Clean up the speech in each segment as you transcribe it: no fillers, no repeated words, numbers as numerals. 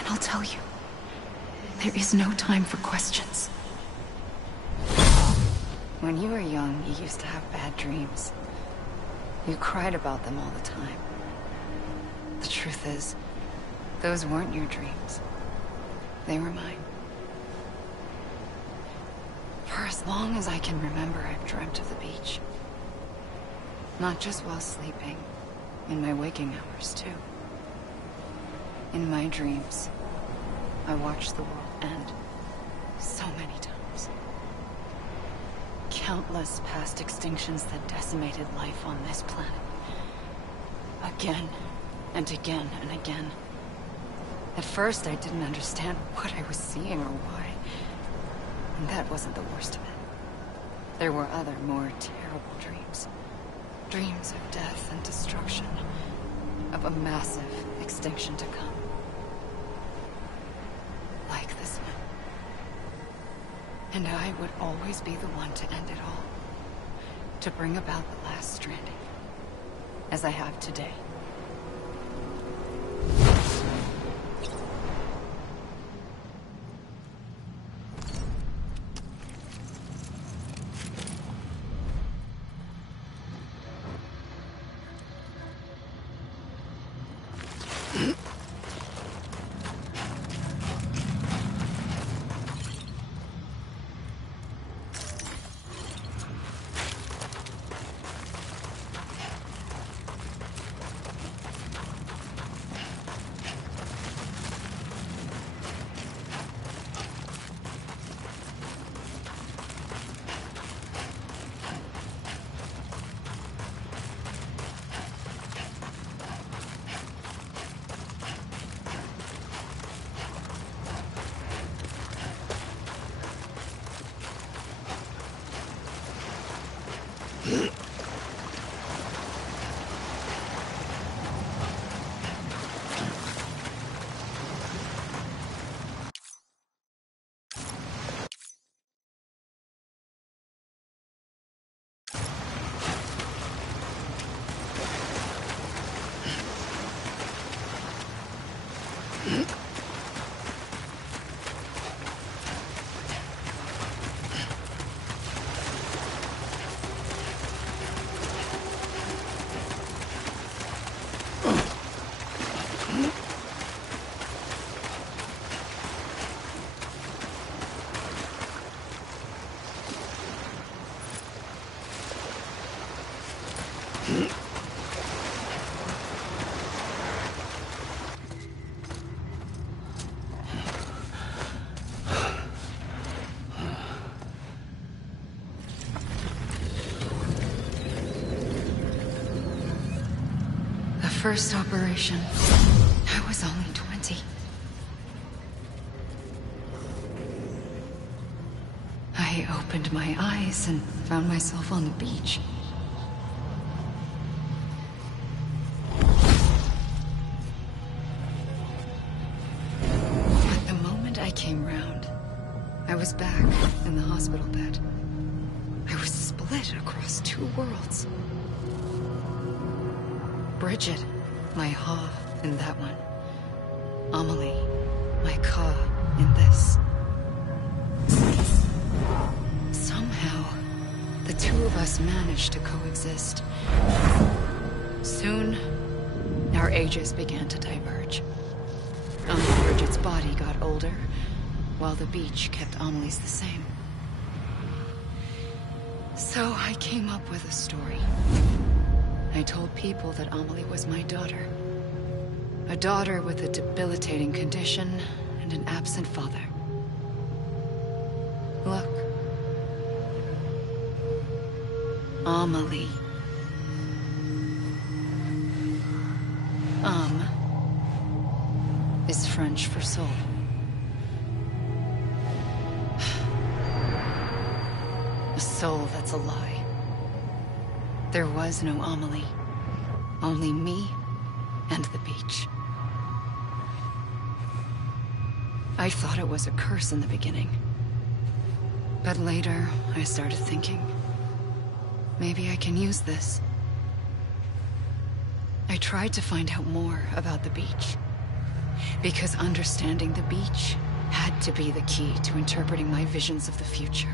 And I'll tell you, there is no time for questions. When you were young, you used to have bad dreams. You cried about them all the time. The truth is, those weren't your dreams. They were mine. For as long as I can remember, I've dreamt of the beach. Not just while sleeping, in my waking hours, too. In my dreams, I watched the world end so many times. Countless past extinctions that decimated life on this planet. Again, and again, and again. At first, I didn't understand what I was seeing or why. And that wasn't the worst of it. There were other, more terrible dreams. Dreams of death and destruction. Of a massive extinction to come. Like this one. And I would always be the one to end it all. To bring about the last stranding. As I have today. First operation, I was only 20. I opened my eyes and found myself on the beach. But the moment I came round, I was back in the hospital bed. I was split across two worlds. Bridget, my Ha in that one. Amelie, my Ka in this. Somehow, the two of us managed to coexist. Soon, our ages began to diverge. Bridget's body got older, while the beach kept Amelie's the same. So I came up with a story. I told people that Amelie was my daughter. A daughter with a debilitating condition and an absent father. Look. Amelie. Is French for soul. A soul that's a lie. There was no Amelie. Only me and the beach. I thought it was a curse in the beginning. But later, I started thinking, maybe I can use this. I tried to find out more about the beach. Because understanding the beach had to be the key to interpreting my visions of the future.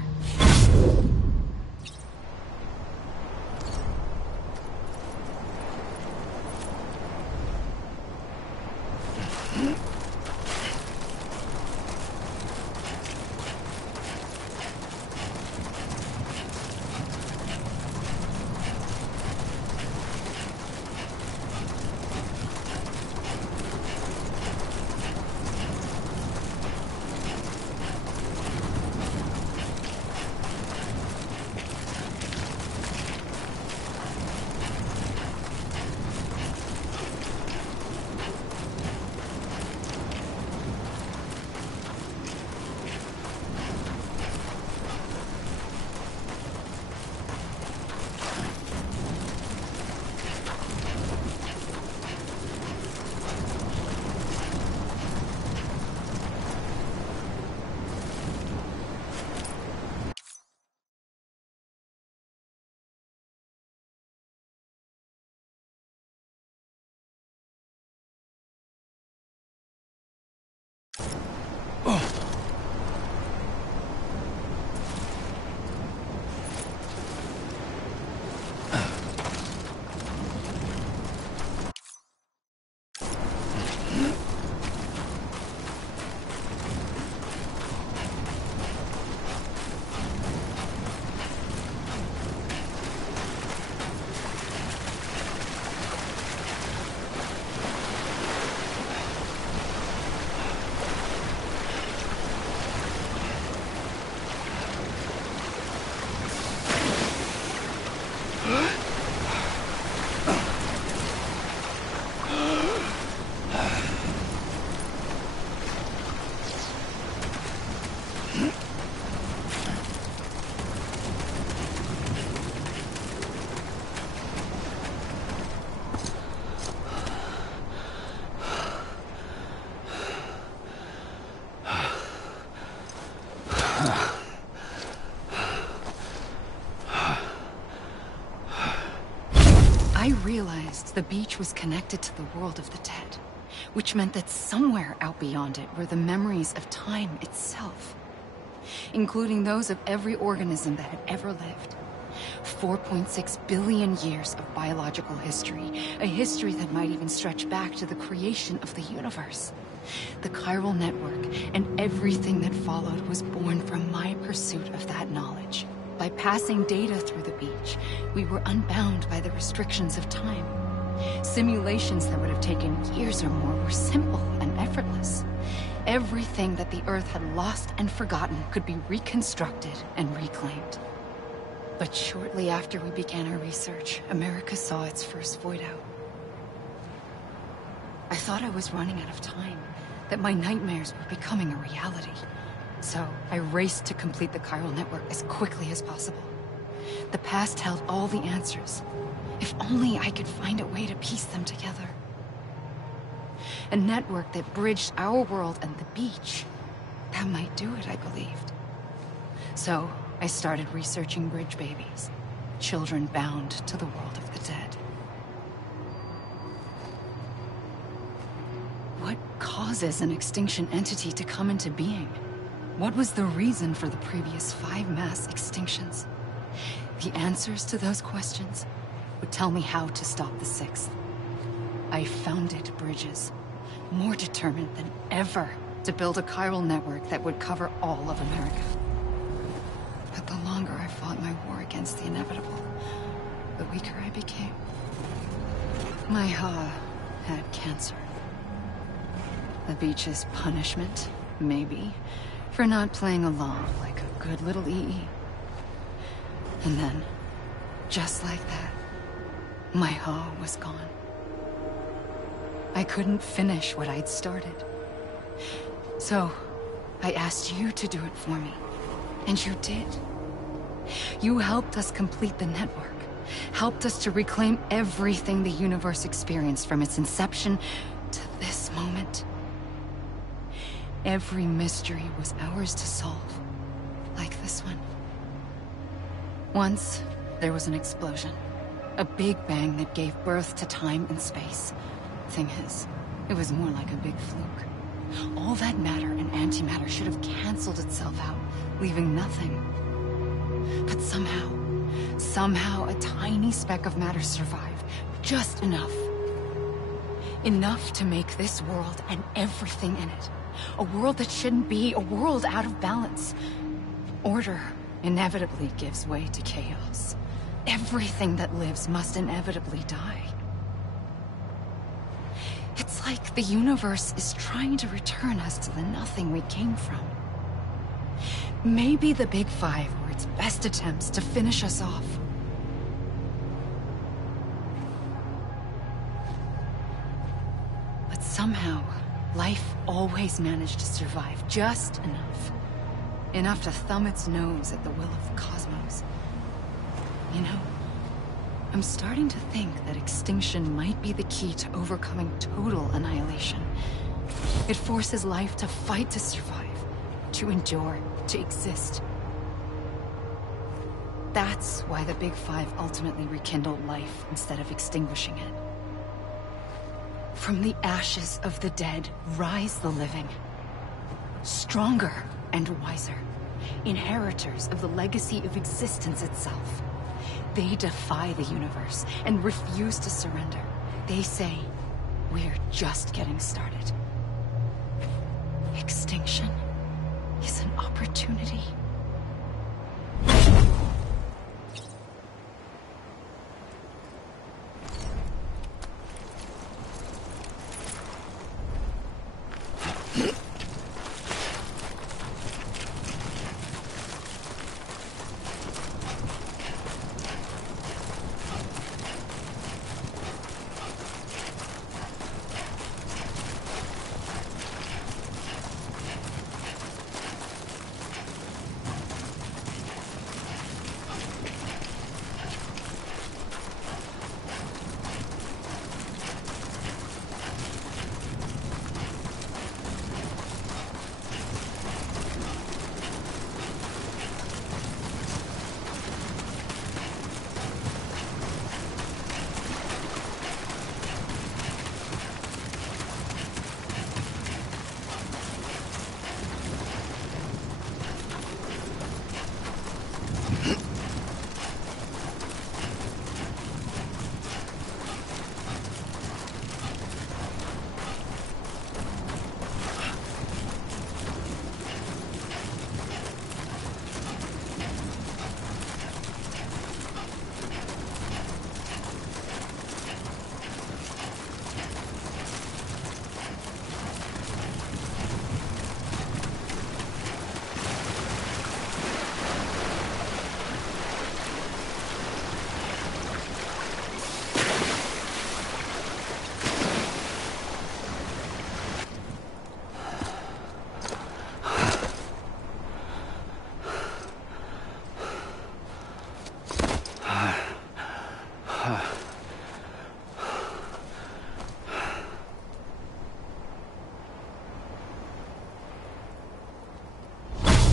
I realized the beach was connected to the world of the dead, which meant that somewhere out beyond it were the memories of time itself, including those of every organism that had ever lived. 4.6 billion years of biological history, a history that might even stretch back to the creation of the universe. The chiral network and everything that followed was born from my pursuit of that knowledge. By passing data through the beach, we were unbound by the restrictions of time. Simulations that would have taken years or more were simple and effortless. Everything that the Earth had lost and forgotten could be reconstructed and reclaimed. But shortly after we began our research, America saw its first void out. I thought I was running out of time, that my nightmares were becoming a reality. So I raced to complete the chiral network as quickly as possible. The past held all the answers. If only I could find a way to piece them together. A network that bridged our world and the beach. That might do it, I believed. So I started researching bridge babies, children bound to the world of the dead. What causes an extinction entity to come into being? What was the reason for the previous 5 mass extinctions? The answers to those questions would tell me how to stop the 6th. I founded bridges, more determined than ever to build a chiral network that would cover all of America. But the longer I fought my war against the inevitable, the weaker I became. My Ha had cancer. The beach's punishment, maybe, for not playing along like a good little EE. And then, just like that, my Ha was gone. I couldn't finish what I'd started. So, I asked you to do it for me. And you did. You helped us complete the network. Helped us to reclaim everything the universe experienced from its inception to this moment. Every mystery was ours to solve, like this one. Once, there was an explosion. A big bang that gave birth to time and space. Thing is, It was more like a big fluke. All that matter and antimatter should have canceled itself out, leaving nothing. But somehow a tiny speck of matter survived. Just enough. Enough to make this world and everything in it. A world that shouldn't be, a world out of balance. Order inevitably gives way to chaos. Everything that lives must inevitably die. It's like the universe is trying to return us to the nothing we came from. Maybe the Big Five were its best attempts to finish us off. But somehow, life always managed to survive just enough. Enough to thumb its nose at the will of the cosmos. You know, I'm starting to think that extinction might be the key to overcoming total annihilation. It forces life to fight to survive, to endure, to exist. That's why the Big Five ultimately rekindled life instead of extinguishing it. From the ashes of the dead rise the living. Stronger and wiser. Inheritors of the legacy of existence itself. They defy the universe and refuse to surrender. They say, we're just getting started. Extinction is an opportunity.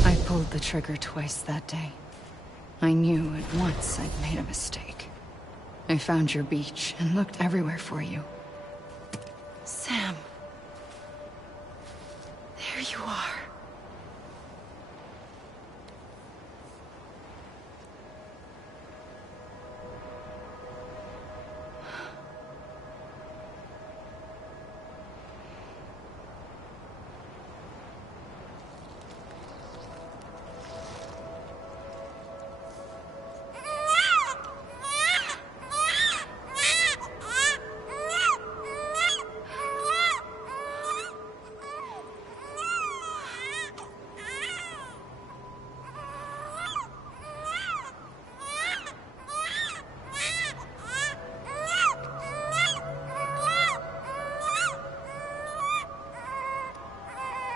I pulled the trigger twice that day. I knew at once I'd made a mistake. I found your beach and looked everywhere for you. Sam. There you are.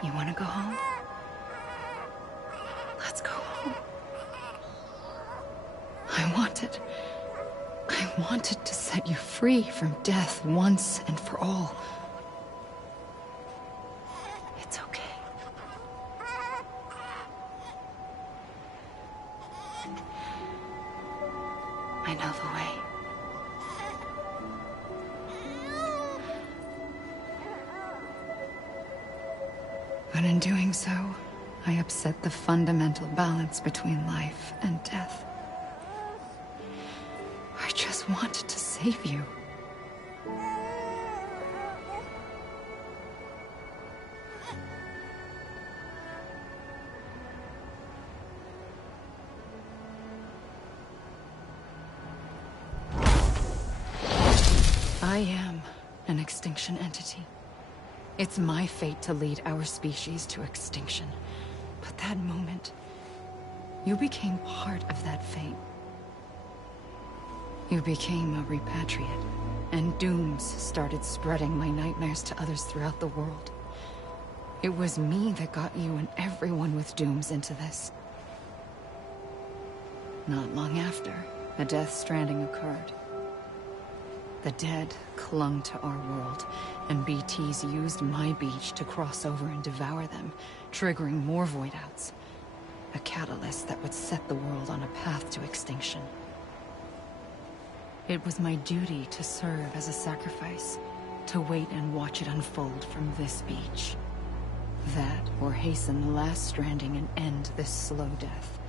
You want to go home? Let's go home. I wanted to set you free from death once and for all. It's okay. I know the way. But in doing so, I upset the fundamental balance between life and death. I just wanted to save you. I am an extinction entity. It's my fate to lead our species to extinction. But that moment, you became part of that fate. You became a repatriate, and dooms started spreading my nightmares to others throughout the world. It was me that got you and everyone with dooms into this. Not long after, a death stranding occurred. The dead clung to our world, and BTs used my beach to cross over and devour them, triggering more void outs. A catalyst that would set the world on a path to extinction. It was my duty to serve as a sacrifice, to wait and watch it unfold from this beach. That, or hasten the last stranding and end this slow death.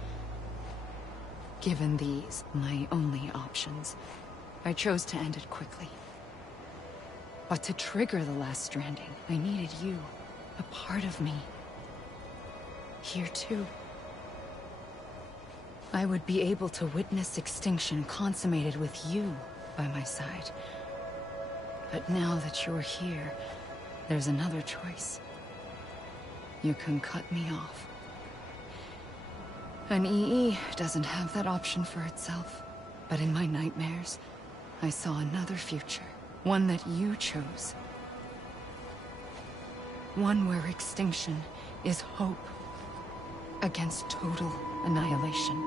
Given these, my only options, I chose to end it quickly. But to trigger the last stranding, I needed you, a part of me. Here too. I would be able to witness extinction consummated with you by my side. But now that you're here, there's another choice. You can cut me off. An EE doesn't have that option for itself. But in my nightmares, I saw another future. One that you chose. One where extinction is hope against total annihilation.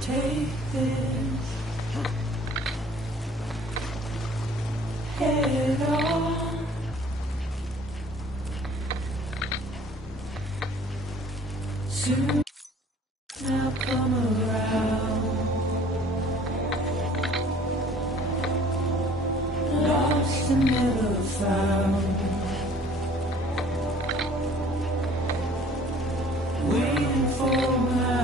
Take this head on. Soon I'll come around. Lost and never found. Waiting for my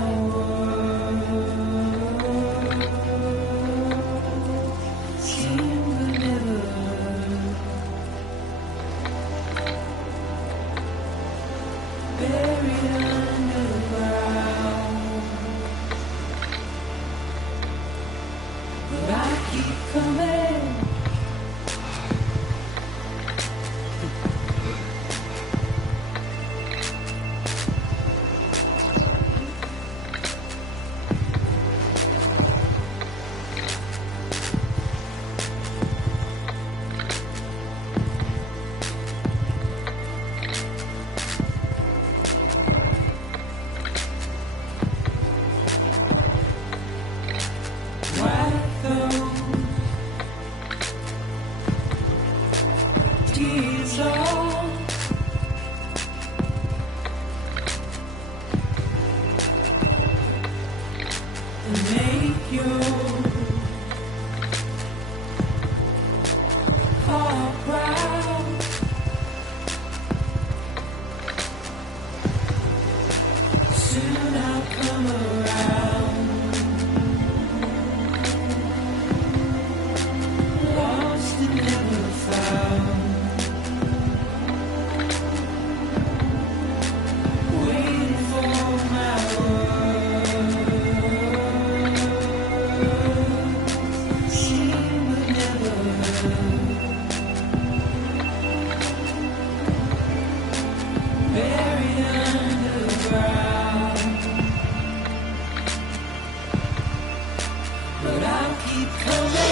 buried underground. But I'll keep coming.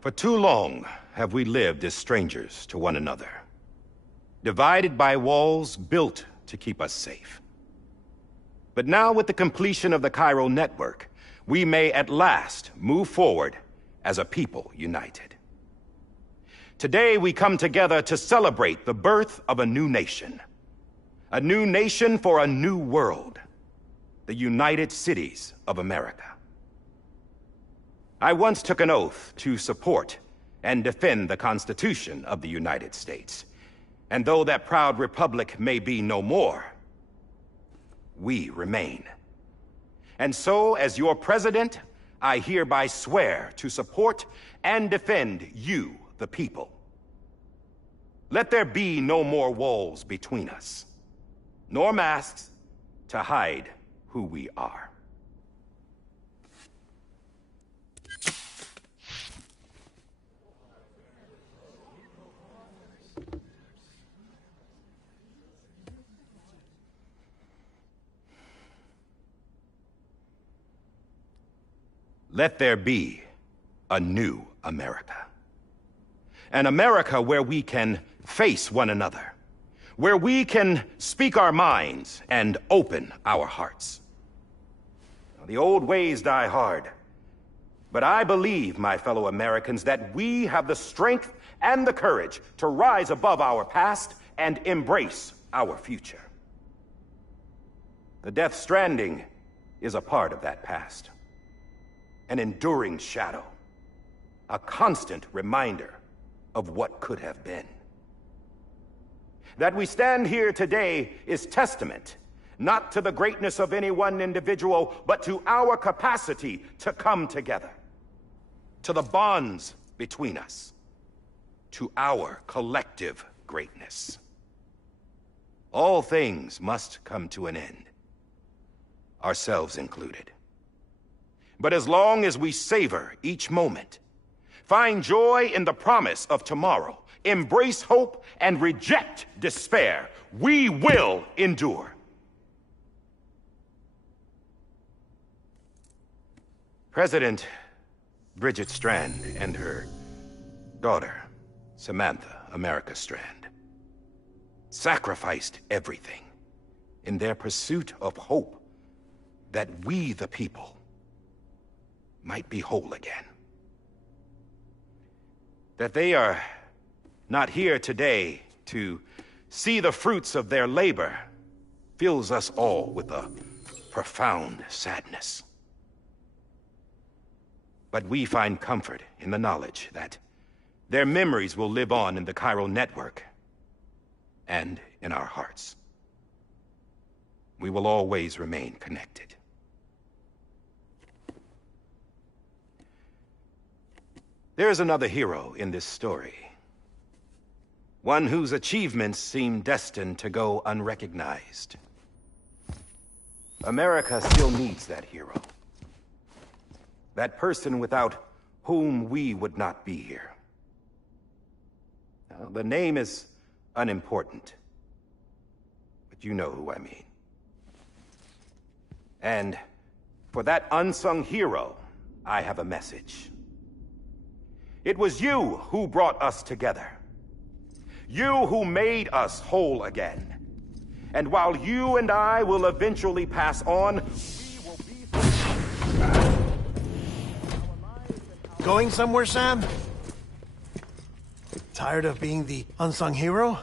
For too long have we lived as strangers to one another, divided by walls built to keep us safe. But now, with the completion of the Cairo network, we may at last move forward as a people united. Today we come together to celebrate the birth of a new nation for a new world, the United Cities of America. I once took an oath to support and defend the Constitution of the United States. And though that proud republic may be no more, we remain. And so, as your president, I hereby swear to support and defend you, the people. Let there be no more walls between us, nor masks to hide who we are. Let there be a new America. An America where we can face one another, where we can speak our minds and open our hearts. The old ways die hard, but I believe, my fellow Americans, that we have the strength and the courage to rise above our past and embrace our future. The Death Stranding is a part of that past. An enduring shadow, a constant reminder of what could have been. That we stand here today is testament, not to the greatness of any one individual, but to our capacity to come together, to the bonds between us, to our collective greatness. All things must come to an end, ourselves included. But as long as we savor each moment, find joy in the promise of tomorrow, embrace hope, and reject despair, we will endure. President Bridget Strand and her daughter, Samantha America Strand, sacrificed everything in their pursuit of hope that we, the people, might be whole again. That they are not here today to see the fruits of their labor fills us all with a profound sadness. But we find comfort in the knowledge that their memories will live on in the Cairo network and in our hearts. We will always remain connected. There's another hero in this story. One whose achievements seem destined to go unrecognized. America still needs that hero. That person without whom we would not be here. Now, the name is unimportant, but you know who I mean. And for that unsung hero, I have a message. It was you who brought us together. You who made us whole again. And while you and I will eventually pass on, we will be... Going somewhere, Sam? Tired of being the unsung hero?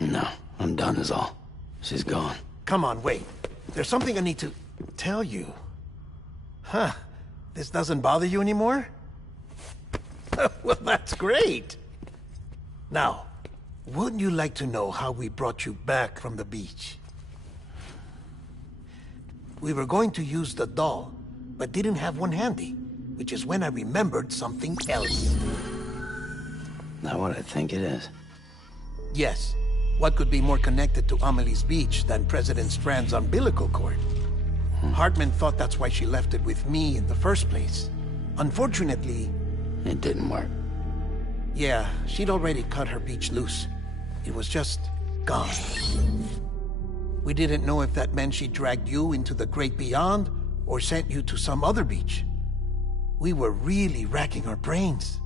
No, I'm done is all. She's gone. Come on, wait. There's something I need to tell you. Huh. This doesn't bother you anymore? Well, that's great. Now, wouldn't you like to know how we brought you back from the beach? We were going to use the doll, but didn't have one handy, which is when I remembered something else. Not what I think it is. Yes. What could be more connected to Amelie's beach than President Strand's umbilical cord? Hartman thought that's why she left it with me in the first place. Unfortunately... It didn't work. Yeah, she'd already cut her beach loose. It was just gone. We didn't know if that meant she dragged you into the great beyond, or sent you to some other beach. We were really racking our brains.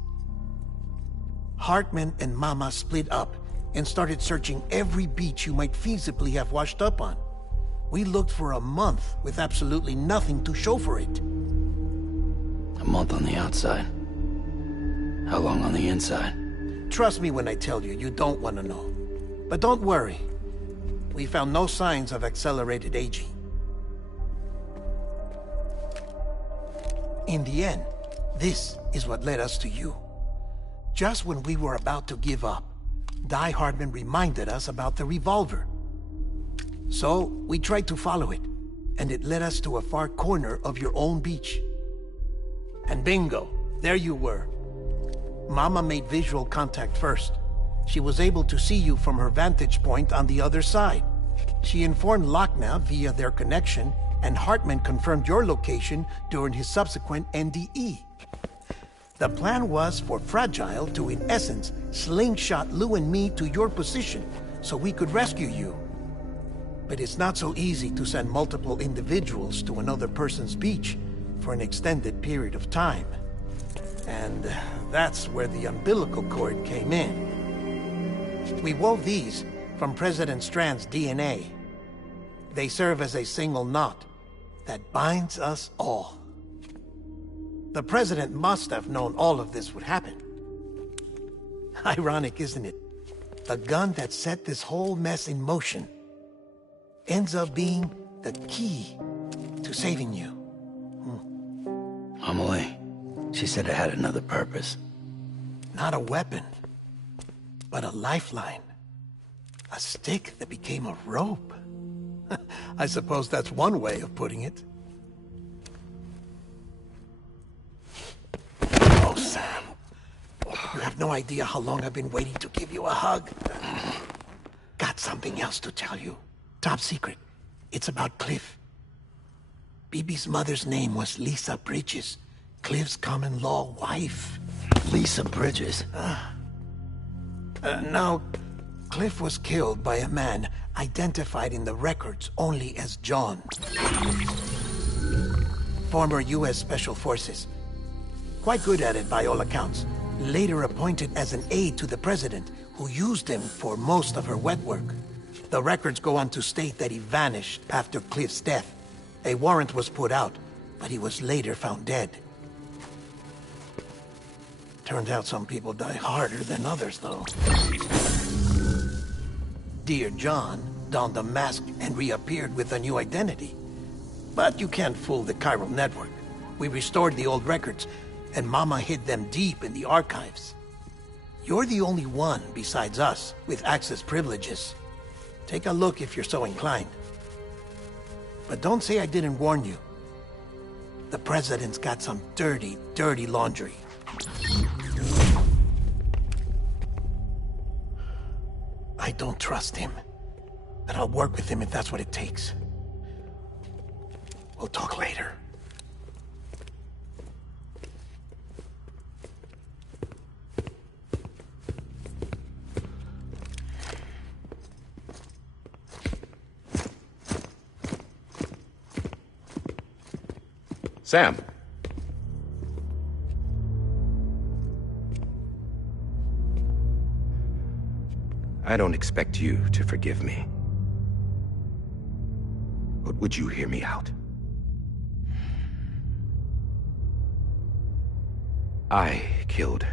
Hartman and Mama split up and started searching every beach you might feasibly have washed up on. We looked for a month with absolutely nothing to show for it. A month on the outside. How long on the inside? Trust me when I tell you, you don't want to know. But don't worry. We found no signs of accelerated aging. In the end, this is what led us to you. Just when we were about to give up, Die Hartman reminded us about the revolver. So, we tried to follow it, and it led us to a far corner of your own beach. And bingo, there you were. Mama made visual contact first. She was able to see you from her vantage point on the other side. She informed Lochna via their connection, and Hartman confirmed your location during his subsequent NDE. The plan was for Fragile to, in essence, slingshot Lou and me to your position, so we could rescue you. But it's not so easy to send multiple individuals to another person's beach for an extended period of time. And that's where the umbilical cord came in. We wove these from President Strand's DNA. They serve as a single knot that binds us all. The President must have known all of this would happen. Ironic, isn't it? The gun that set this whole mess in motion ends up being the key to saving you. Amelie, she said it had another purpose. Not a weapon, but a lifeline. A stick that became a rope. I suppose that's one way of putting it. Oh, Sam. You have no idea how long I've been waiting to give you a hug. Got something else to tell you. Top secret. It's about Cliff. Bibi's mother's name was Lisa Bridges, Cliff's common-law wife. Lisa Bridges? Now, Cliff was killed by a man identified in the records only as John. Former U.S. Special Forces. Quite good at it by all accounts. Later appointed as an aide to the president, who used him for most of her wet work. The records go on to state that he vanished after Cliff's death. A warrant was put out, but he was later found dead. Turned out some people die harder than others, though. Dear John donned a mask and reappeared with a new identity. But you can't fool the chiral network. We restored the old records, and Mama hid them deep in the archives. You're the only one, besides us, with access privileges. Take a look if you're so inclined. But don't say I didn't warn you. The President's got some dirty, dirty laundry. don't trust him. But I'll work with him if that's what it takes. We'll talk later. Sam. I don't expect you to forgive me. But would you hear me out? I killed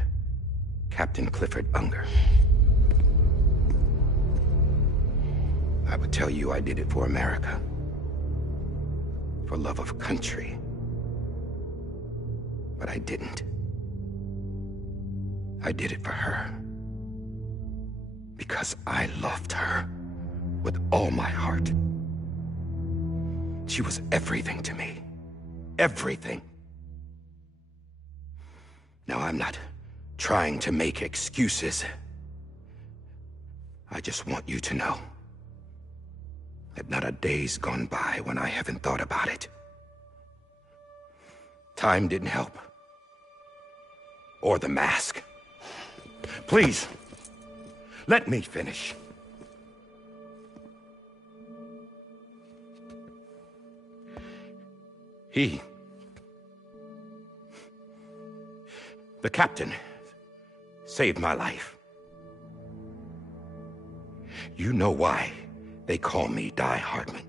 Captain Clifford Unger. I would tell you I did it for America. For love of country. But I didn't. I did it for her. Because I loved her with all my heart. She was everything to me. Everything. Now, I'm not trying to make excuses. I just want you to know that not a day's gone by when I haven't thought about it. Time didn't help. Or the mask. Please, let me finish. The captain, saved my life. You know why they call me Die Hardman.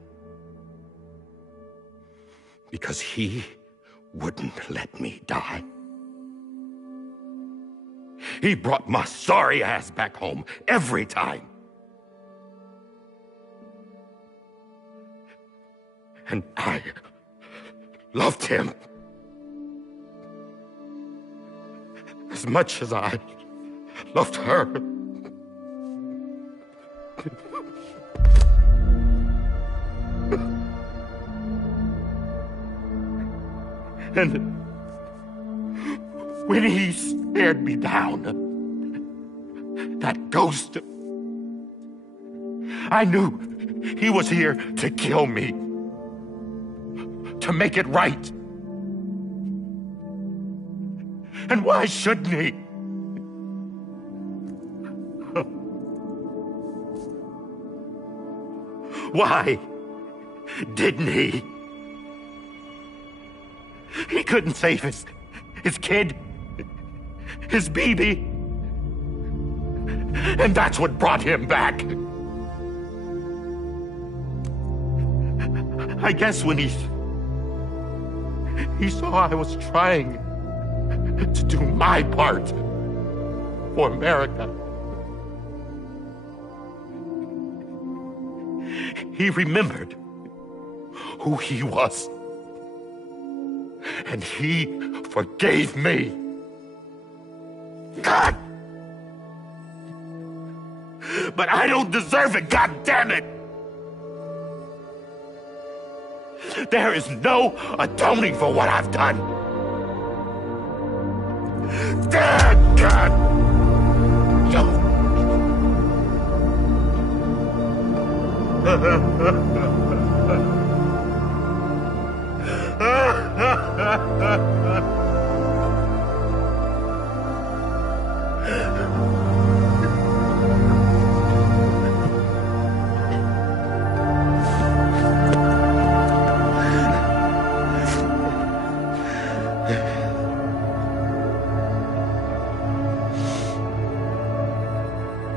Because he wouldn't let me die. He brought my sorry ass back home every time. And I loved him as much as I loved her. And when he stared me down, that ghost, I knew he was here to kill me, to make it right. And why shouldn't he? Why didn't he? He couldn't save his kid, his baby. And that's what brought him back. I guess when he saw I was trying to do my part for America, he remembered who he was. And he forgave me. God! But I don't deserve it, God damn it! There is no atoning for what I've done. Damn, God!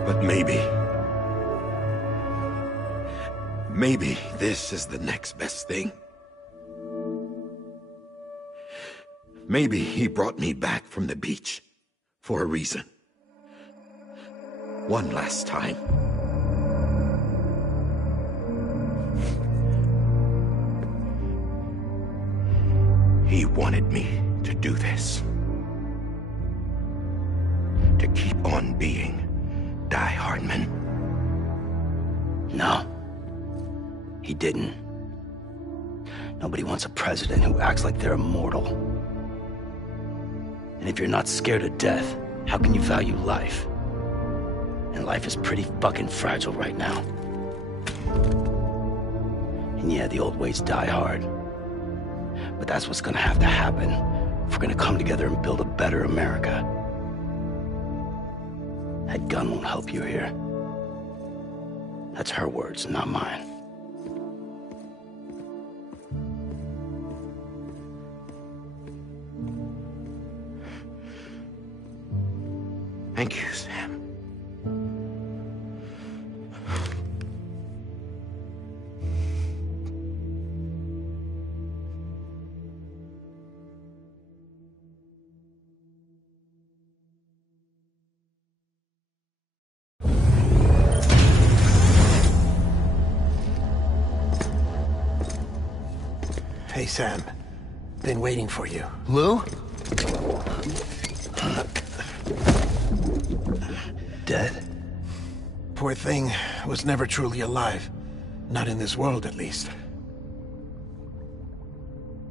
But maybe this is the next best thing. Maybe he brought me back from the beach for a reason. One last time. He wanted me to do this. To keep on being Die Hardman. No. He didn't. Nobody wants a president who acts like they're immortal. And if you're not scared of death, how can you value life? And life is pretty fucking fragile right now. And yeah, the old ways die hard. But that's what's gonna have to happen if we're gonna come together and build a better America. That gun won't help you here. That's her words, not mine. Thank you, Sam. Hey, Sam. Been waiting for you. Lou? Dead? Poor thing was never truly alive. Not in this world, at least.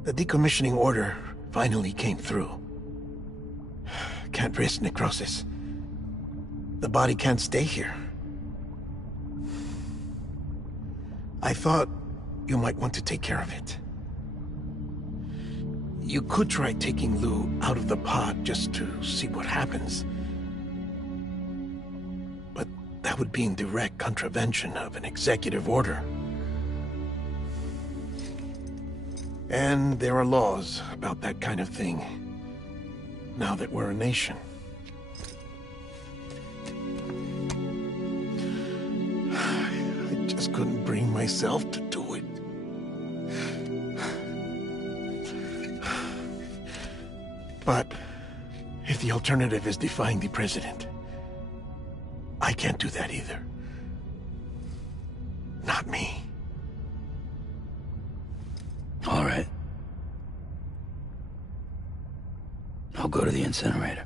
The decommissioning order finally came through. Can't risk necrosis. The body can't stay here. I thought you might want to take care of it. You could try taking Lou out of the pod just to see what happens. But that would be in direct contravention of an executive order. And there are laws about that kind of thing, now that we're a nation. I just couldn't bring myself to do it. But if the alternative is defying the president, I can't do that either. Not me. All right. I'll go to the incinerator.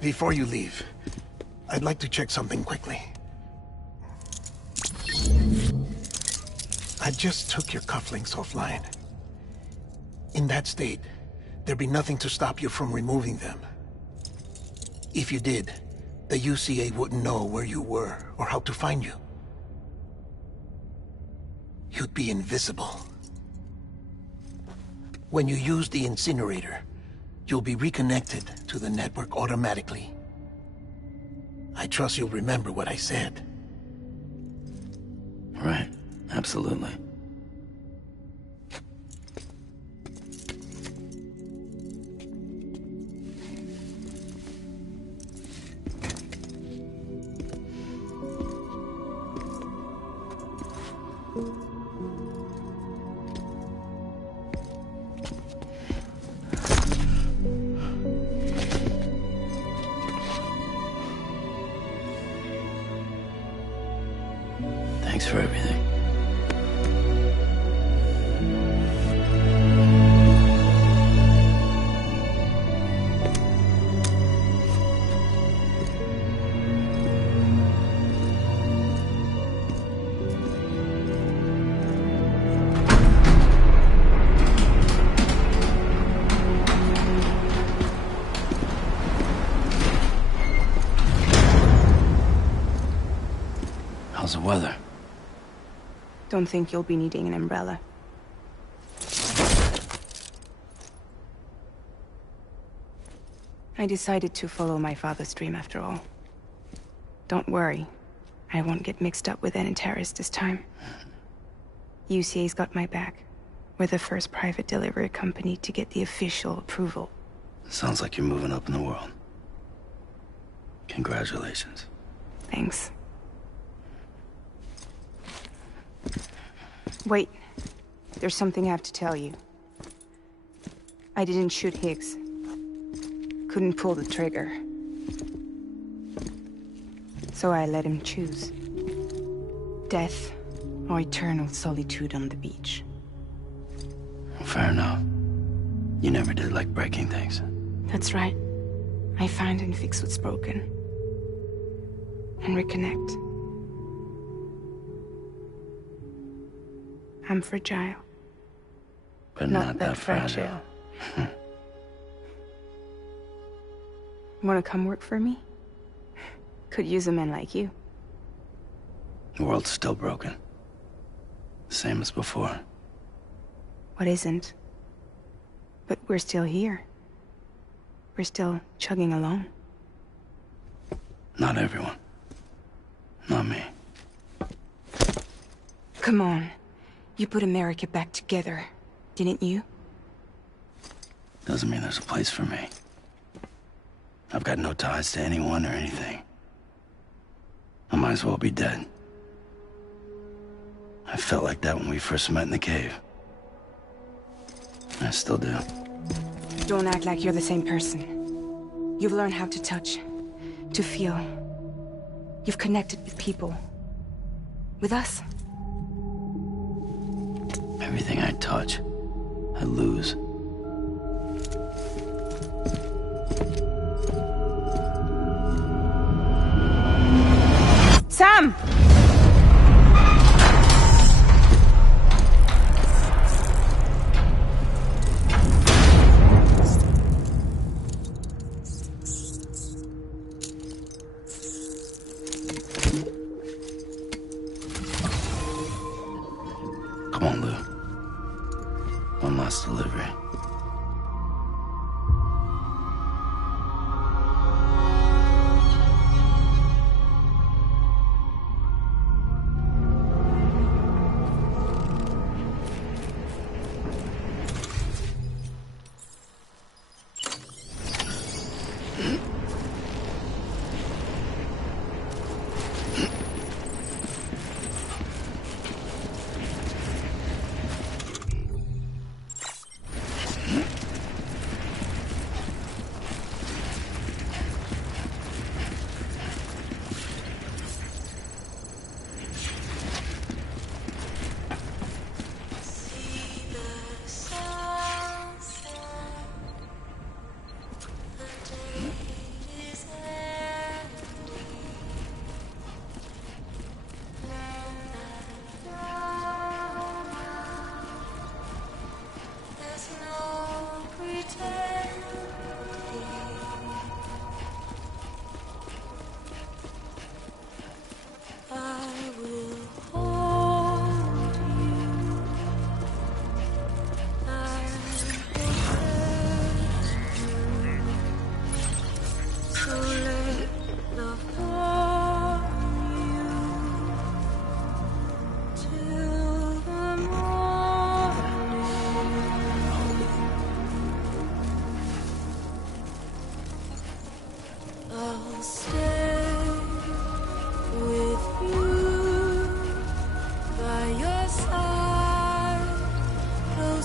Before you leave, I'd like to check something quickly. I just took your cufflinks offline. In that state, there'd be nothing to stop you from removing them. If you did, the UCA wouldn't know where you were or how to find you. You'd be invisible. When you use the incinerator, you'll be reconnected to the network automatically. I trust you'll remember what I said. Right. Absolutely. Thanks for everything. How's the weather? Don't think you'll be needing an umbrella. I decided to follow my father's dream after all. Don't worry. I won't get mixed up with any terrorists this time. UCA's got my back. We're the first private delivery company to get the official approval. Sounds like you're moving up in the world. Congratulations. Thanks. Wait. There's something I have to tell you. I didn't shoot Higgs. Couldn't pull the trigger. So I let him choose. Death or eternal solitude on the beach. Fair enough. You never did like breaking things. That's right. I find and fix what's broken. and reconnect. I'm fragile. But not that fragile. Want to come work for me? Could use a man like you. The world's still broken. Same as before. What isn't? But we're still here. We're still chugging along. Not everyone. Not me. Come on. You put America back together, didn't you? Doesn't mean there's a place for me. I've got no ties to anyone or anything. I might as well be dead. I felt like that when we first met in the cave. I still do. Don't act like you're the same person. You've learned how to touch, to feel. You've connected with people. With us. Everything I touch, I lose. Sam! Come on, Lou. One last delivery.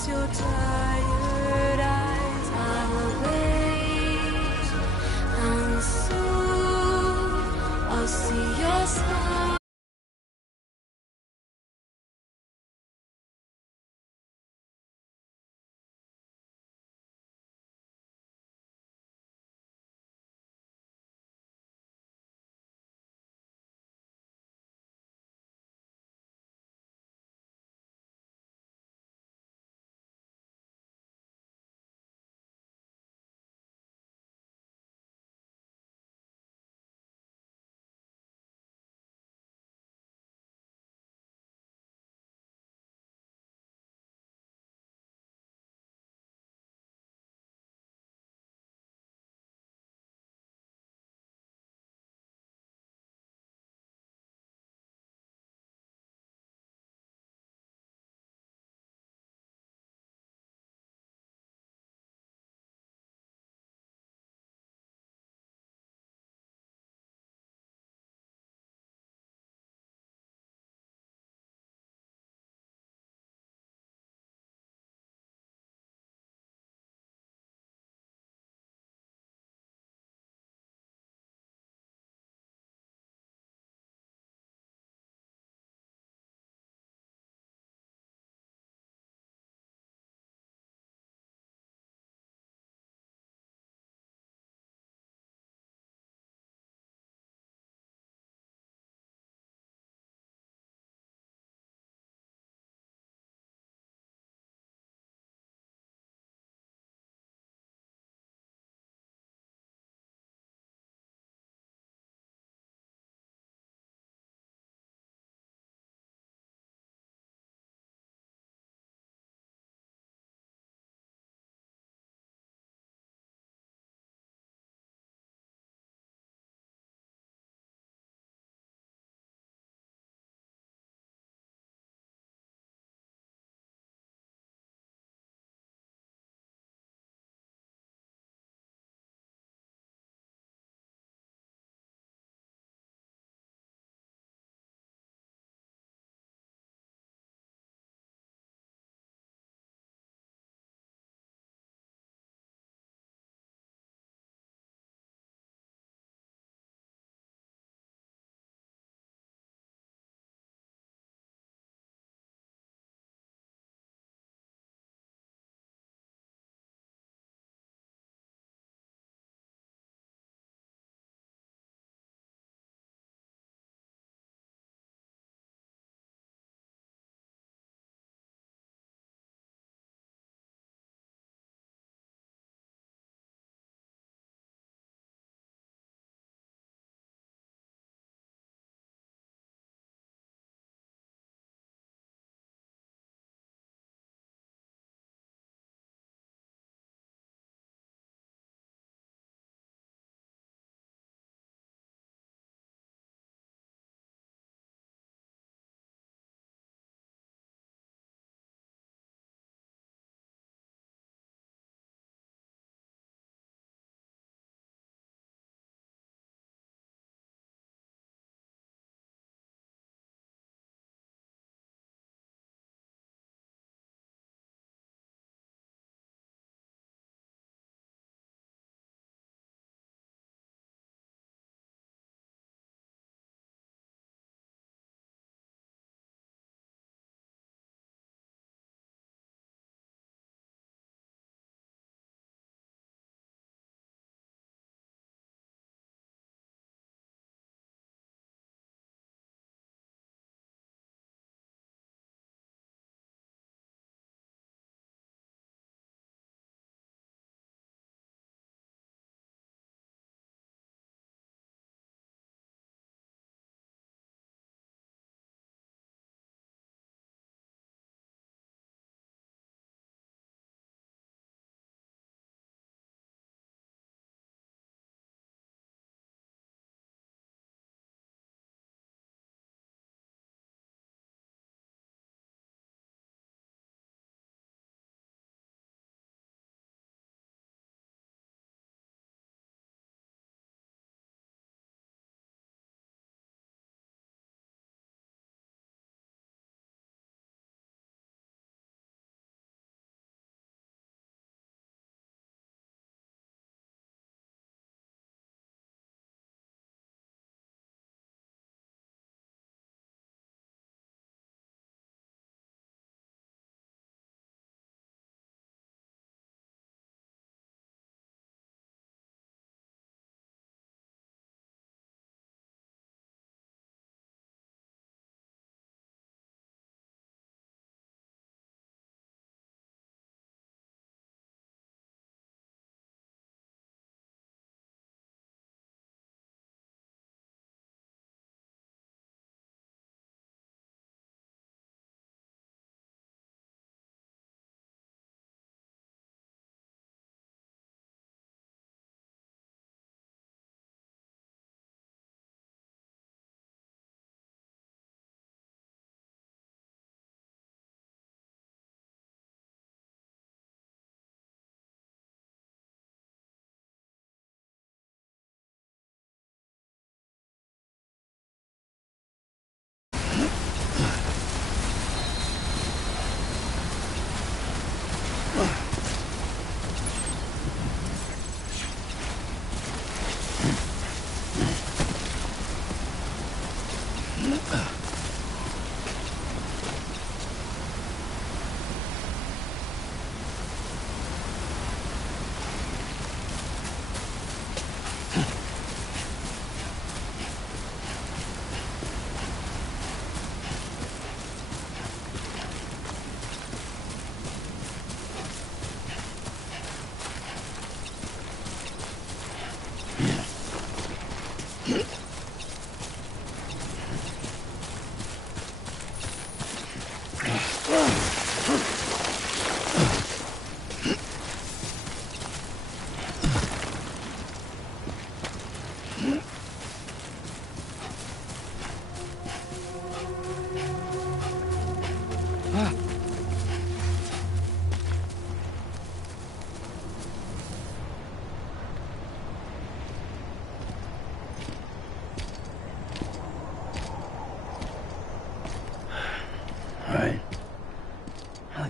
Your tired eyes, I'll wait, and soon I'll see your smile.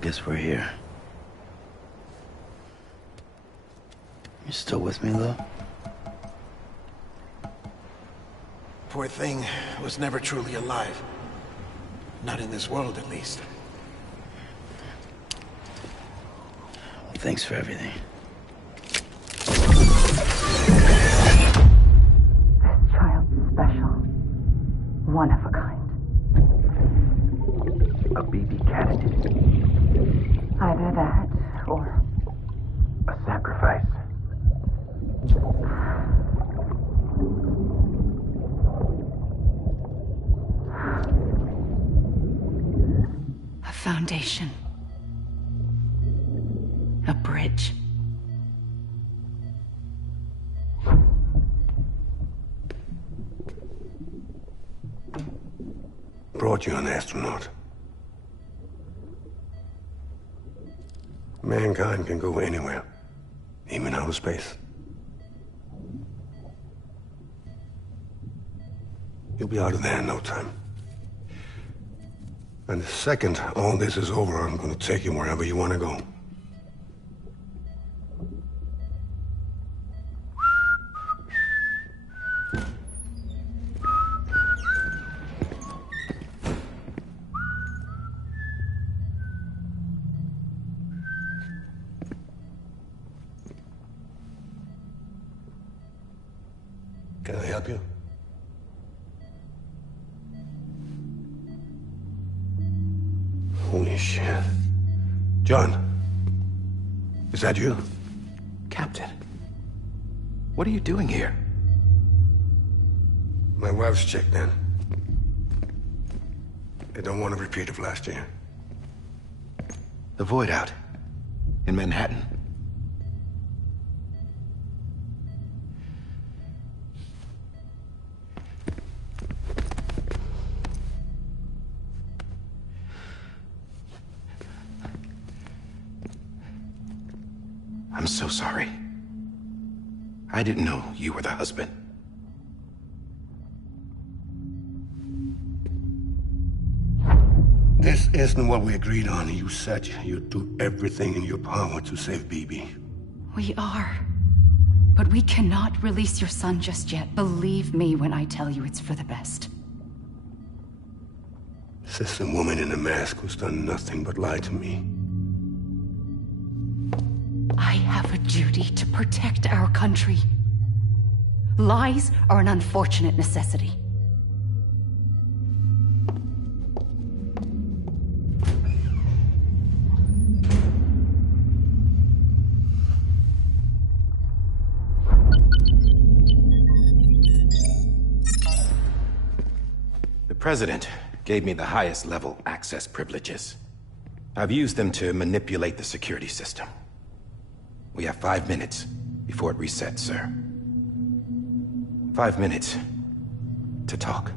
guess we're here. You still with me, Lou? Poor thing was never truly alive. Not in this world, at least. Thanks for everything. This child's special. One of a kind. A BB candidate. Either that, or A sacrifice. A foundation. A bridge. Brought you an astronaut. Mankind can go anywhere, even outer space. You'll be out of there in no time. And the second all this is over, I'm gonna take you wherever you want to go. Can I help you? Holy shit. John, is that you? Captain, what are you doing here? My wife's checked in. They don't want a repeat of last year. The Void Out. In Manhattan. I'm so sorry. I didn't know you were the husband. This isn't what we agreed on. You said you'd do everything in your power to save BB. We are. But we cannot release your son just yet. Believe me when I tell you it's for the best. This is a woman in a mask who's done nothing but lie to me. I have a duty to protect our country. Lies are an unfortunate necessity. The President gave me the highest level access privileges. I've used them to manipulate the security system. We have 5 minutes before it resets, sir. 5 minutes to talk.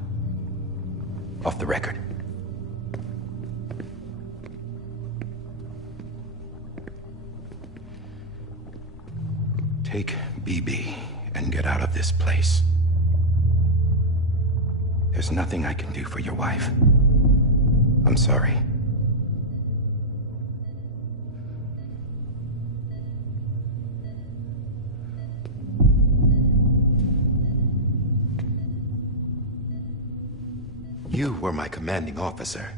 Off the record. Take BB and get out of this place. There's nothing I can do for your wife. I'm sorry. You were my commanding officer,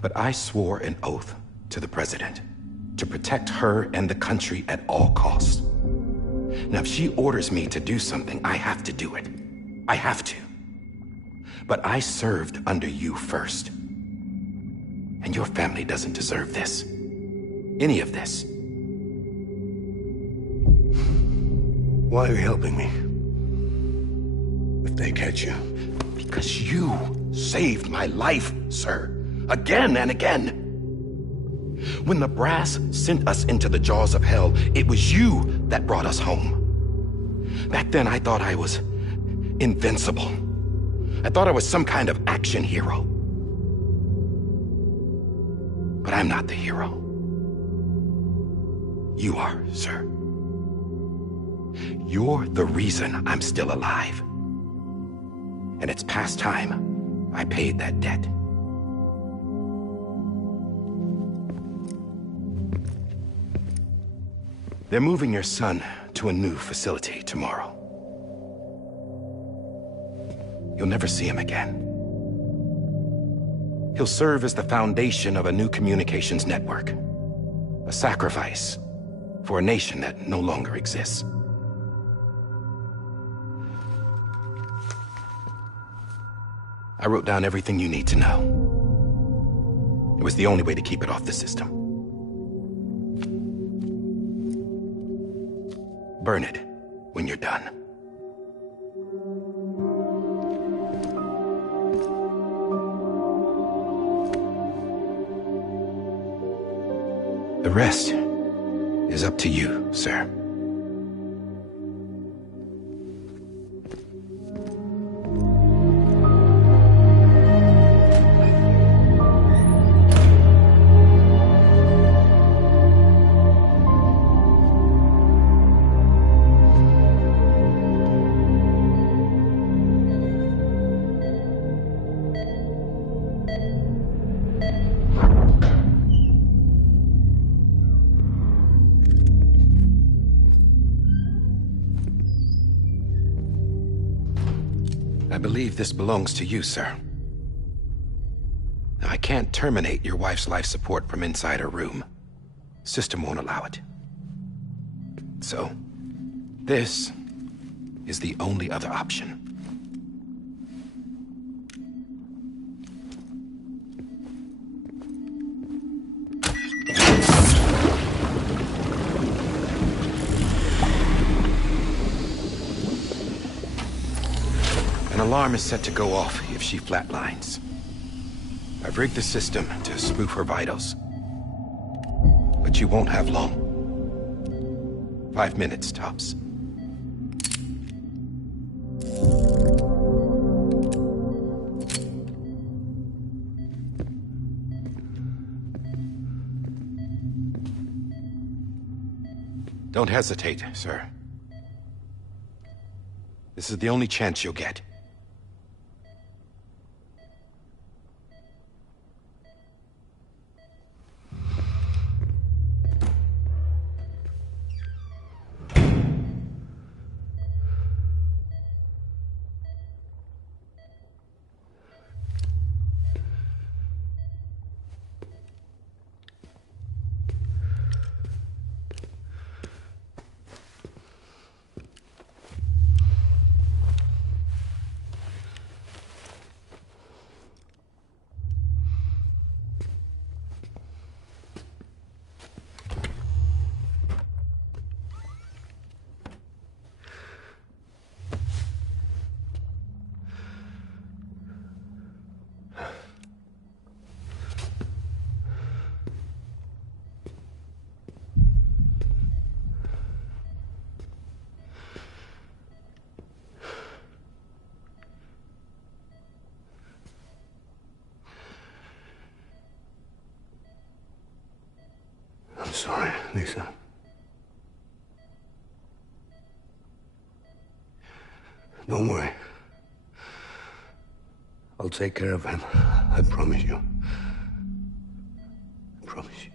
but I swore an oath to the President to protect her and the country at all costs. Now, if she orders me to do something, I have to do it. I have to. But I served under you first. And your family doesn't deserve this. Any of this. Why are you helping me? If they catch you. Because you saved my life, sir. Again and again. When the brass sent us into the jaws of hell, it was you that brought us home. Back then, I thought I was invincible. I thought I was some kind of action hero. But I'm not the hero. You are, sir. You're the reason I'm still alive. And it's past time I paid that debt. They're moving your son to a new facility tomorrow. You'll never see him again. He'll serve as the foundation of a new communications network. A sacrifice for a nation that no longer exists. I wrote down everything you need to know. It was the only way to keep it off the system. Burn it when you're done. The rest is up to you, sir. I believe this belongs to you, sir. Now, I can't terminate your wife's life support from inside her room. System won't allow it. So, this is the only other option. An alarm is set to go off if she flatlines. I've rigged the system to spoof her vitals. But you won't have long. 5 minutes, tops. Don't hesitate, sir. This is the only chance you'll get. I'm sorry, Lisa. Don't worry. I'll take care of him. I promise you. I promise you.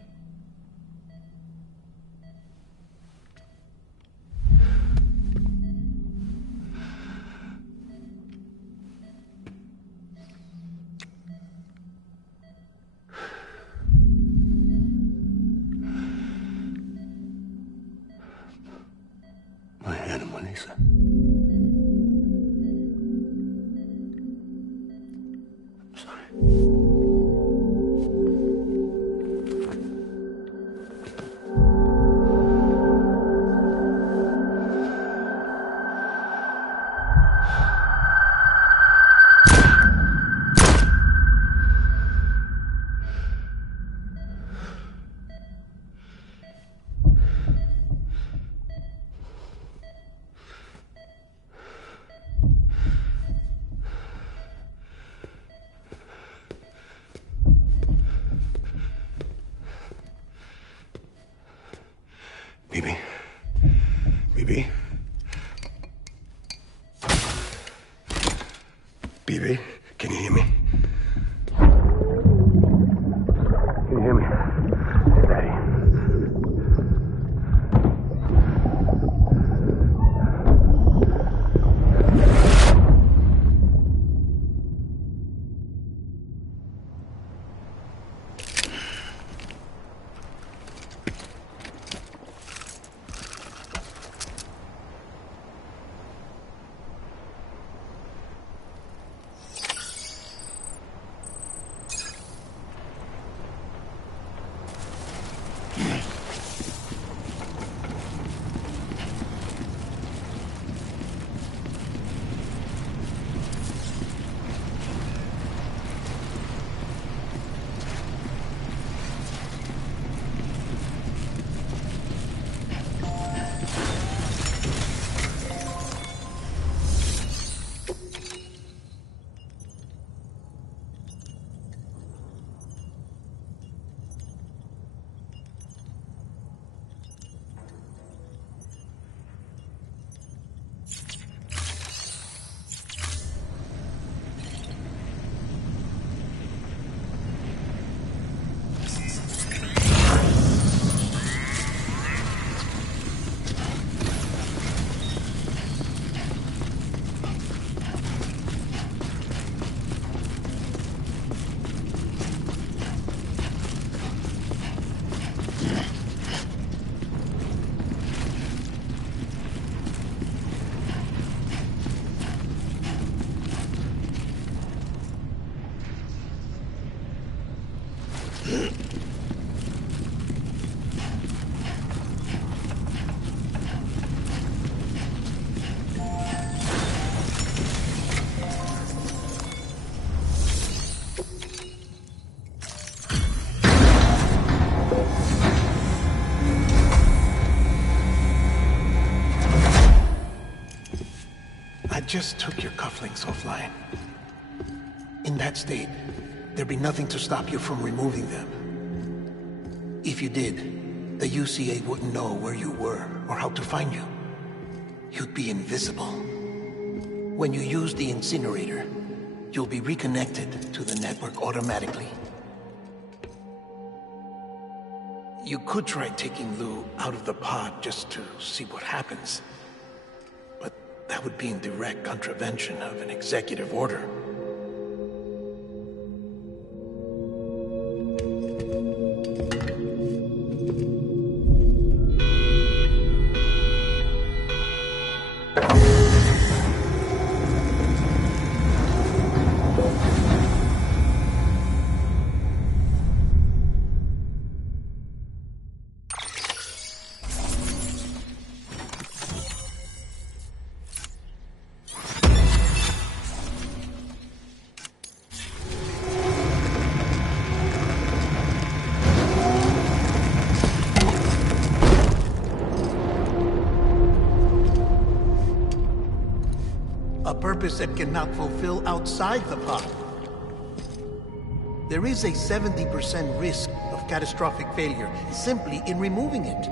My animal, Lisa. I'm sorry. Bibi? Bibi? Bibi, can you hear me? Can you hear me? Daddy. just took your cufflinks offline. In that state, there'd be nothing to stop you from removing them. If you did, the UCA wouldn't know where you were or how to find you. You'd be invisible. When you use the incinerator, you'll be reconnected to the network automatically. You could try taking Lou out of the pod just to see what happens. But that would be in direct contravention of an executive order. A purpose that cannot fulfill outside the pod. There is a 70% risk of catastrophic failure simply in removing it.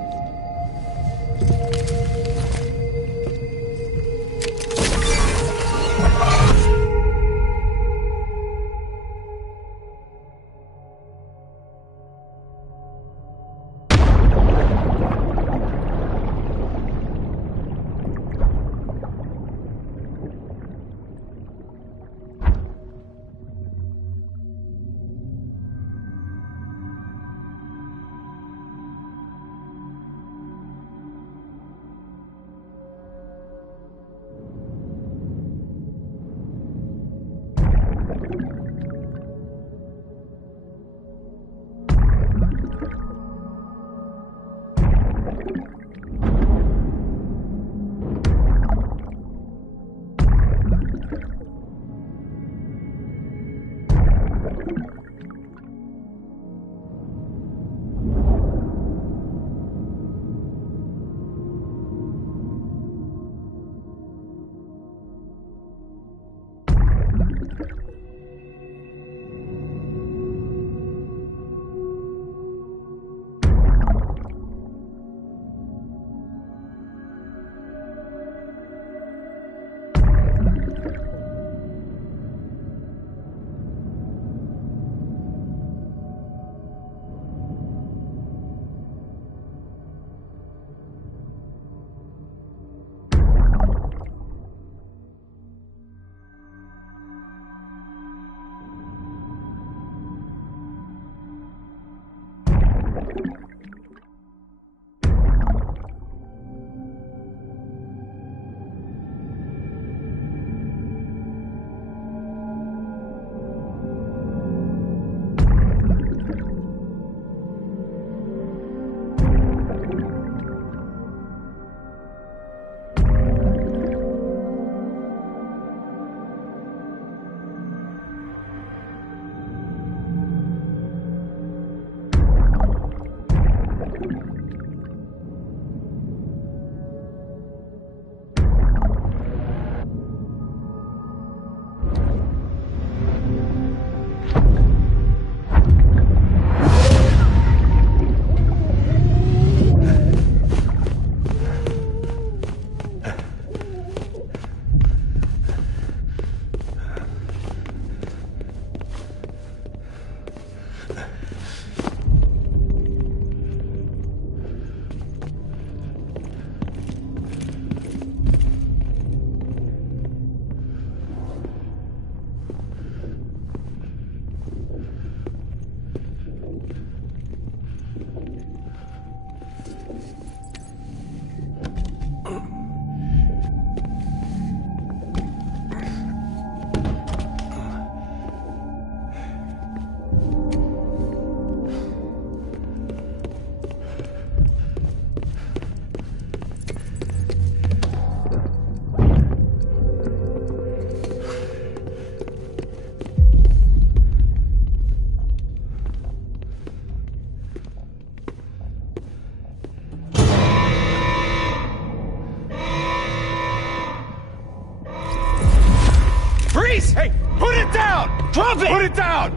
face! Hey, put it down! Drop it! Put it down!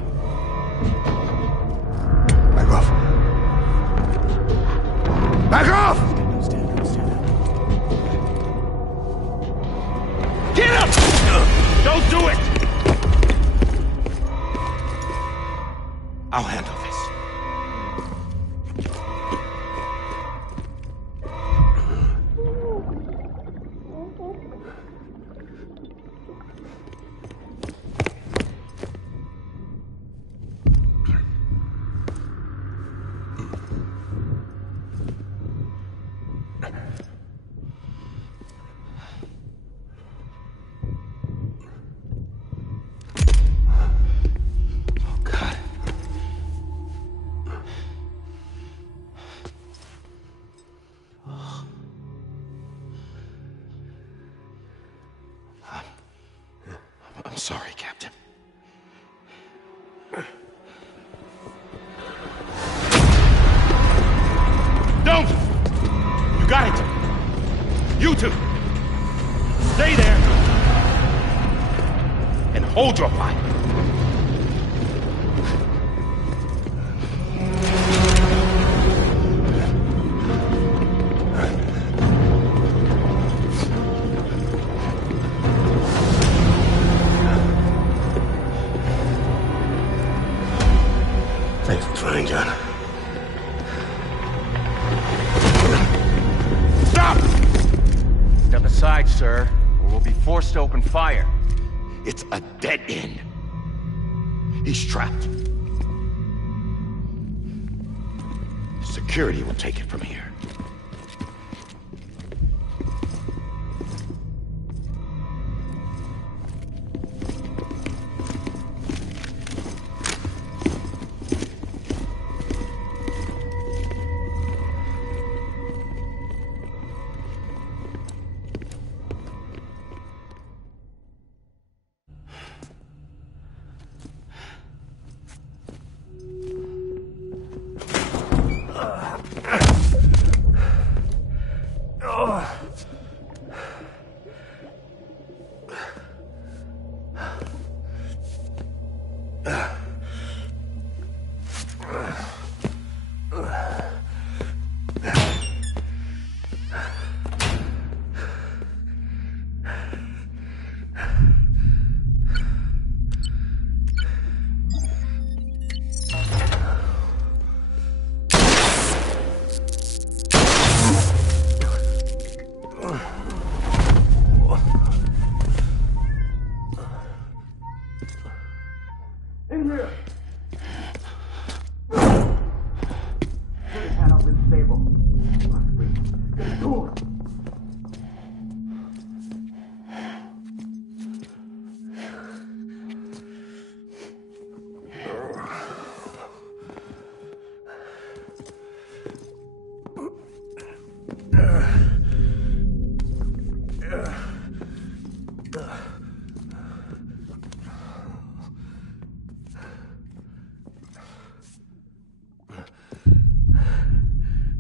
Back off. Back off! Get up! Don't do it! I'll handle this. I'm sorry, Captain. Don't! You got it! You two! Stay there! And hold your fire! Thanks for trying, John. Stop! Step aside, sir, or we'll be forced to open fire. It's a dead end. He's trapped. Security will take it from here.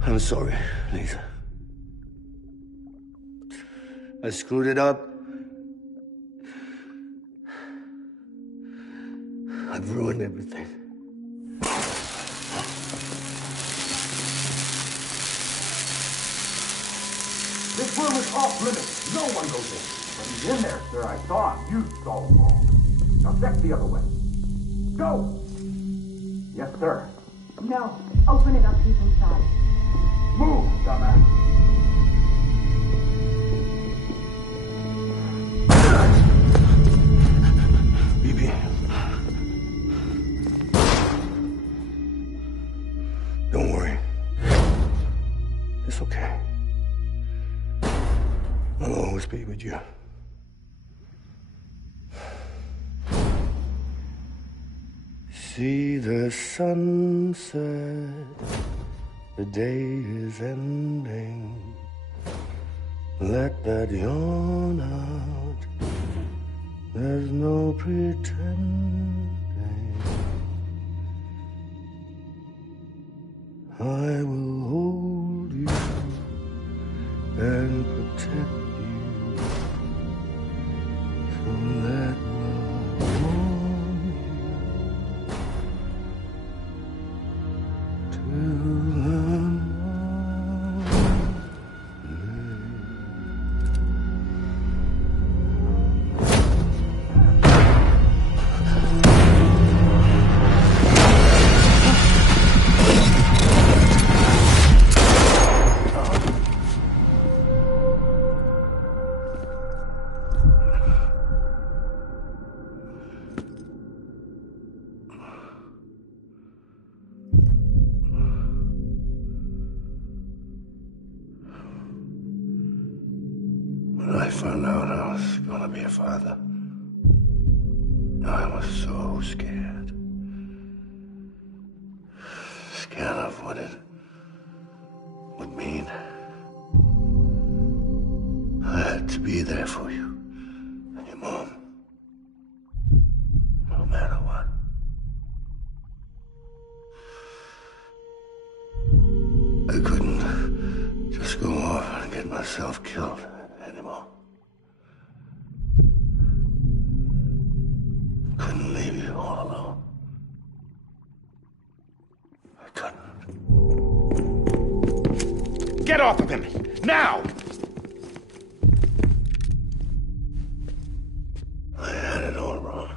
I'm sorry, Lisa. I screwed it up. I've ruined everything. This room is off limits. No one goes in. But he's in there, sir. I saw him. You saw him all. Now check the other way. Go! Yes, sir. No. Open it up. He's inside. Move, dumbass. Bibi. Don't worry. It's okay. I'll always be with you. See the sunset. The day is ending. Let that yawn out. There's no pretending. I will hold you and protect you. So let love Come here, Father. I was so scared. Scared of what it would mean. I had to be there for you and your mom. No matter what. I couldn't just go off and get myself killed anymore. Couldn't leave you all alone. I couldn't. Get off of him! Now! I had it all wrong.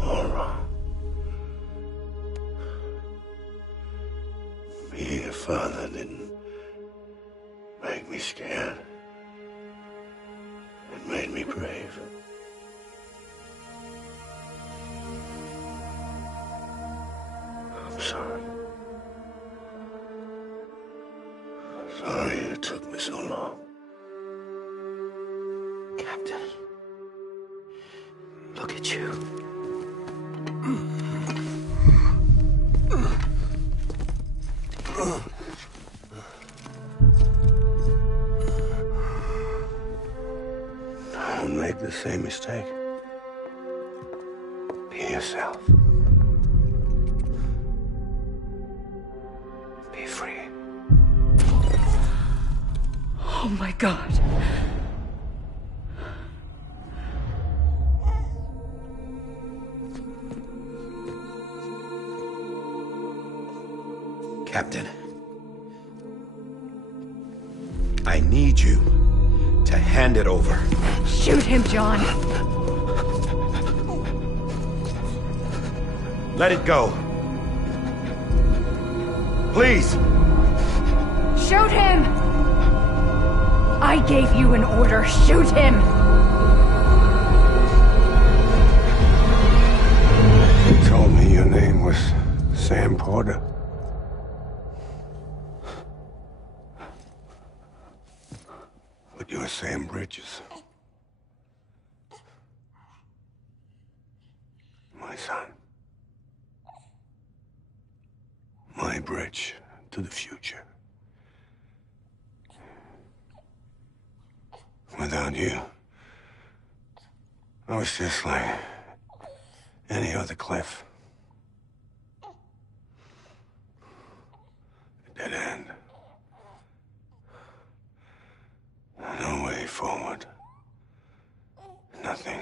All wrong. Being a father didn't make me scared. It made me brave. I'm sorry. Sorry it took me so long. Captain, look at you. Don't make the same mistake. Be yourself. Be free. Oh my God. Captain, I need you to hand it over. Shoot him, John. Let it go. Please. Shoot him! I gave you an order. Shoot him! You told me your name was Sam Porter. But you're Sam Bridges. My son. My bridge to the future. Without you, I was just like any other Cliff. A dead end. No way forward. Nothing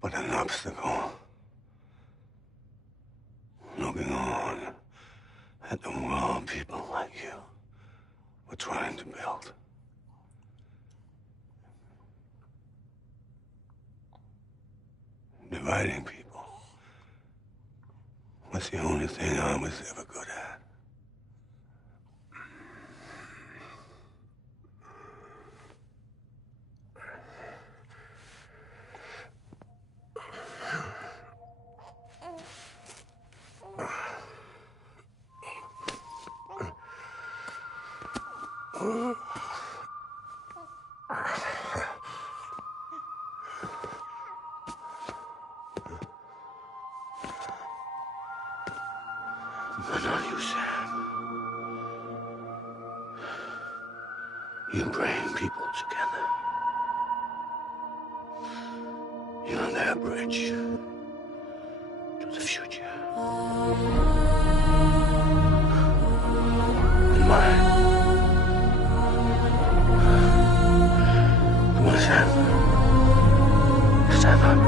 but an obstacle. Looking on at the world people like you were trying to build. Dividing people was the only thing I was ever good at. But not you, Sam. You bring people together. You're their bridge to the future. And mine. Come on, Sam. Stand up.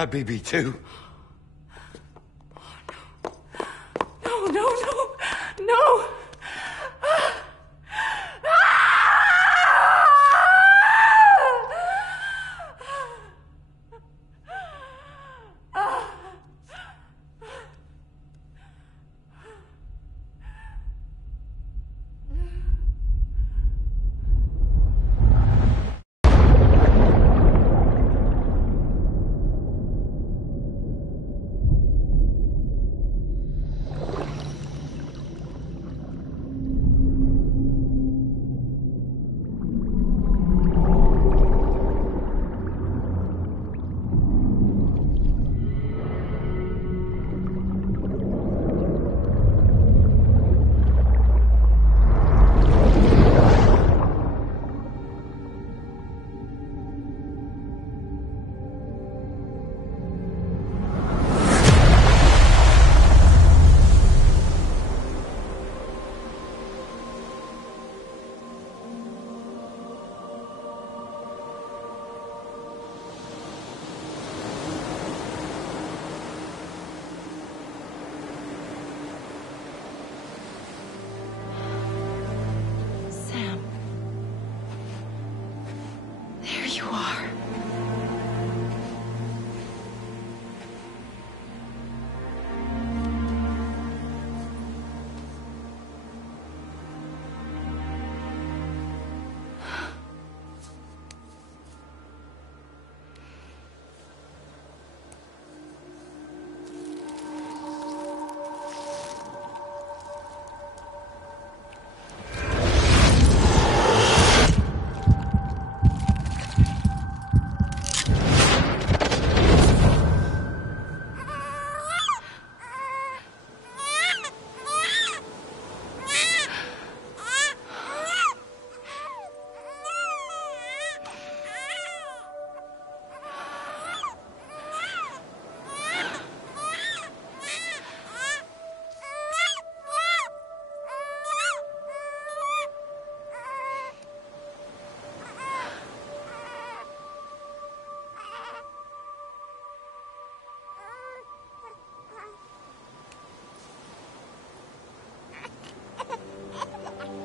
My baby, too. No, no, no, no!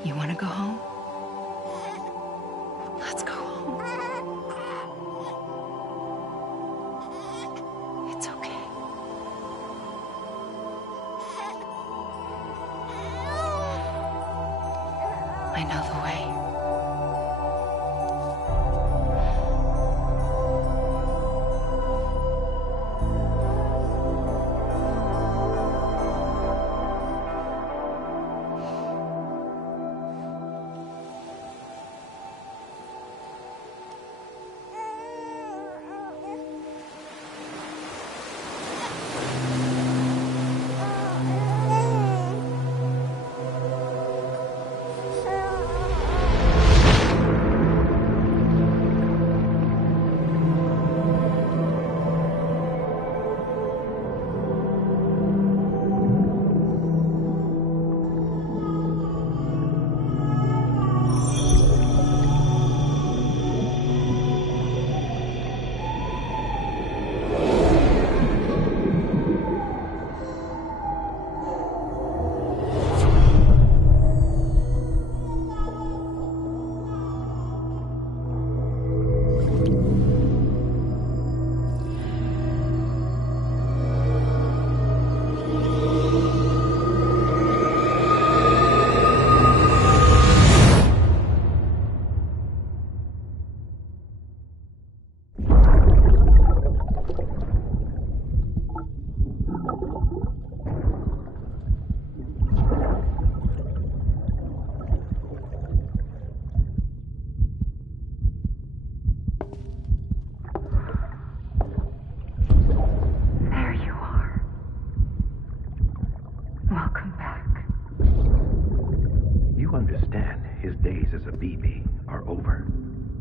You want to go home? Let's go home. It's okay. I know the way.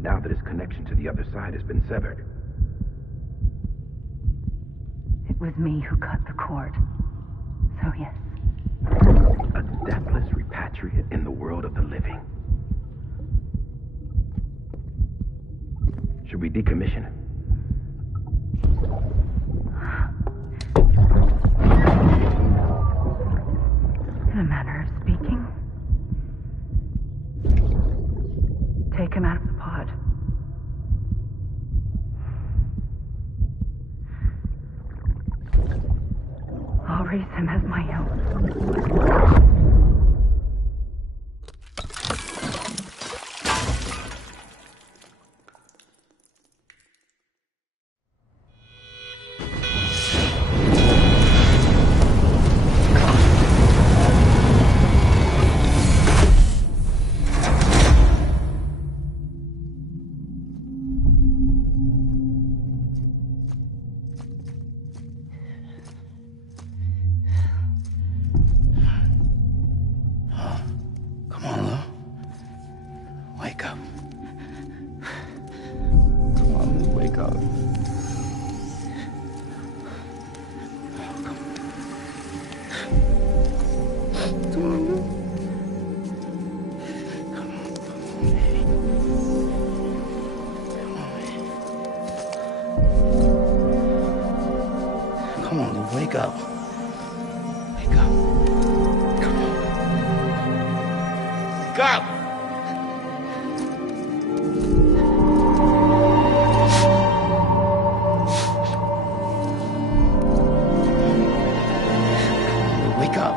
Now that his connection to the other side has been severed. It was me who cut the cord. So yes. A deathless repatriate in the world of the living. Should we decommission him? take him out of the pod. I'll raise him as my own. Come on, Lou, wake up. Wake up. Come on. Wake up! Wake up.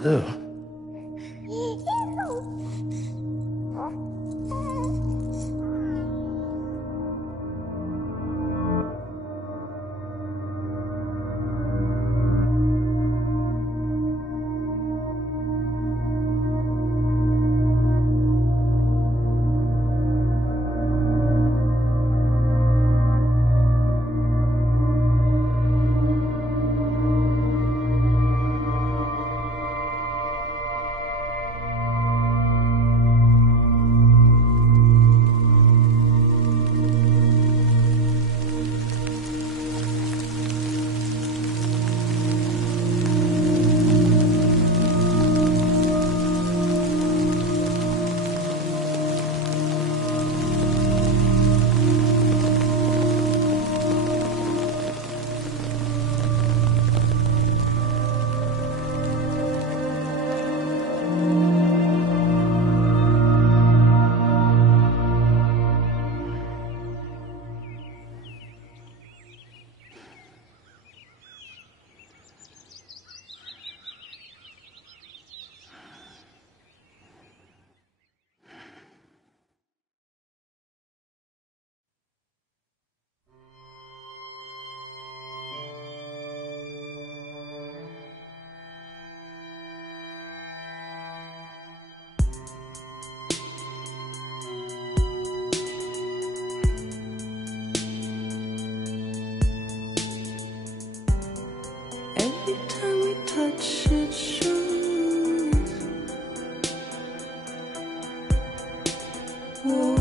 Lou. Every time we touch it shows. Whoa.